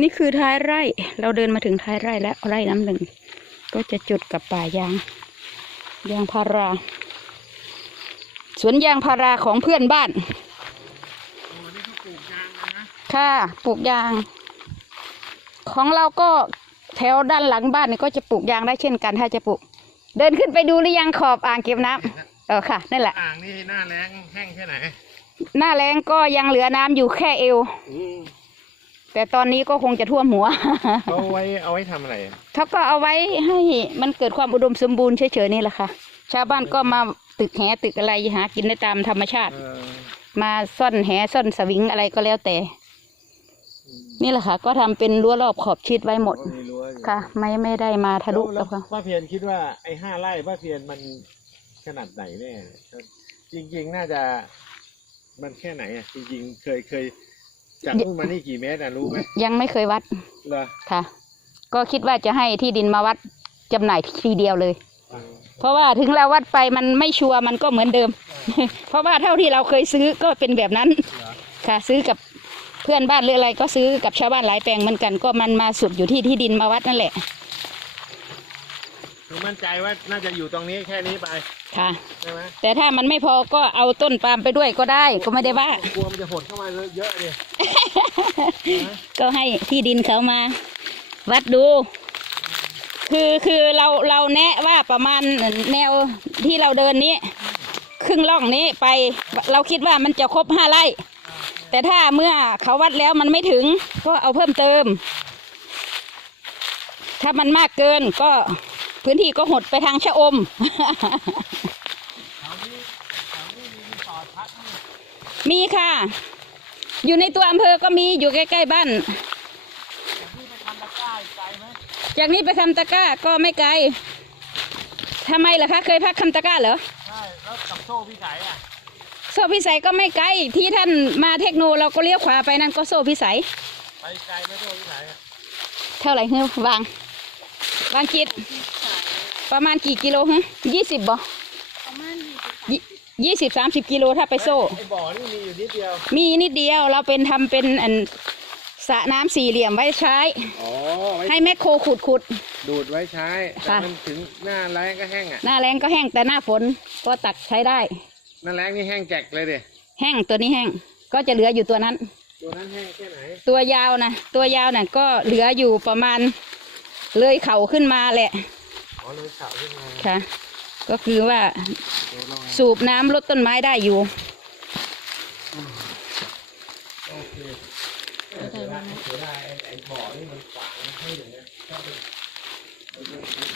นี่คือท้ายไร่ เราเดินมาถึงท้ายไร่แล้วไร่น้ำหนึ่ง ก็จะจุดกับป่ายาง ยางพารา สวนยางพาราของเพื่อนบ้านโอ้นี่เขาปลูกยางเลยนะค่ะปลูกยาง ของเราก็แถวด้านหลังบ้านนี่ก็จะปลูกยางได้เช่นกัน ถ้าจะปลูก เดินขึ้นไปดูหรือยังขอบอ่างเก็บน้ำเออค่ะนั่นแหละ อ่างนี่หน้าแรงแห้งแค่ไหน หน้าแรงก็ยังเหลือน้ำอยู่แค่เอว แต่ตอนนี้ก็คงจะท่วมหัว เอาไว้เอาไว้ทำอะไรเขาก็เอาไว้ให้มันเกิดความอุดมสมบูรณ์เฉยๆนี่แหละค่ะ ชาวบ้านก็มาตึกแหตึกอะไรหากินได้ตามธรรมชาติ เออมาซ่อนแหซ่อนสวิงอะไรก็แล้วแต่ นี่แหละค่ะ ก็ทำเป็นรั้วรอบขอบชิดไว้หมดก็มีรั้วอยู่ค่ะ ไม่ไม่ได้มาทะลุแล้แล้ววค่ะ ป้าเพียรคิดว่าไอ้ห้าไร่ป้าเพียรมันขนาดไหนแน่จริงๆน่าจะ มันแค่ไหนอะจริงๆเคยเคย จากนู่นมานี่กี่เมตรอะรู้ไหมยังไม่เคยวัดเหรอค่ะ ก็คิดว่าจะให้ที่ดินมาวัดจำหน่ายทีเดียวเลย เพราะว่าถึงเราวัดไปมันไม่ชัวร์มันก็เหมือนเดิม เพราะว่าเท่าที่เราเคยซื้อก็เป็นแบบนั้นเหรอค่ะ ซื้อกับเพื่อนบ้านหรืออะไรก็ซื้อกับชาวบ้านหลายแปลงเหมือนกัน ก็มันมาสุดอยู่ที่ที่ดินมาวัดนั่นแหละ คือมั่นใจว่าน่าจะอยู่ตรงนี้แค่นี้ไปค่ะ ใช่ไหมแต่ถ้ามันไม่พอก็เอาต้นปาล์มไปด้วยก็ได้ก็ไม่ได้ว่า กลัวมันจะหดเข้ามาเยอะๆเลยก็ให้ที่ดินเขามา วัดดู คือคือเราเราแนะว่าประมาณแนวที่เราเดินนี้ ครึ่งล่องนี้ไปเราคิดว่ามันจะครบห้าไร่ แต่ถ้าเมื่อเขาวัดแล้วมันไม่ถึง ก็เอาเพิ่มเติม ถ้ามันมากเกินก็ พื้นที่ก็หดไปทางชะอม มีค่ะ อยู่ในตัวอำเภอก็มีอยู่ใกล้ๆบ้านจากนี้ไปคำตะกร้าก็ไม่ไกลทำไมล่ะคะเคยพักคำตะกร้าเหรอใช่แล้วกับโซ่พี่ไก่อะโซ่พิสัยก็ไม่ไกลที่ท่านมาเทคโนเราก็เลี้ยวขวาไปนั่นก็โซ่พิสัยไปไกลไหมโซ่พี่ไก่อะเท่าไหร่เฮ้ยวางวางกิด ประมาณกี่กิโลฮะยี่สิบบ่ยี่สิบสามสิบกิโลถ้าไปโซ่ ไอ้บ่อนี่มีอยู่นิดเดียว มีนิดเดียวเราเป็นทำเป็นอันสระน้ำสี่เหลี่ยมไว้ใช้ อ๋อไว้ให้แมคโครขุดขุด ดูดไว้ใช้แต่ค่ะ มันถึงหน้าแรงก็แห้งอะ หน้าแรงก็แห้งแต่หน้าฝนก็ตักใช้ได้ หน้าแรงนี่แห้งแจกเลยเดิแห้งตัวนี้แห้งก็จะเหลืออยู่ตัวนั้น ตัวนั้นแห้งแค่ไหน ตัวยาวนะตัวยาวน่ะก็เหลืออยู่ประมาณเลยเข่าขึ้นมาแหละอ๋อ ค่ะ ก็คือว่าสูบน้ำลดต้นไม้ได้อยู่ โอเคเสียดายไอ้บ่อนี่มันขวงให้อย่างเงี้ย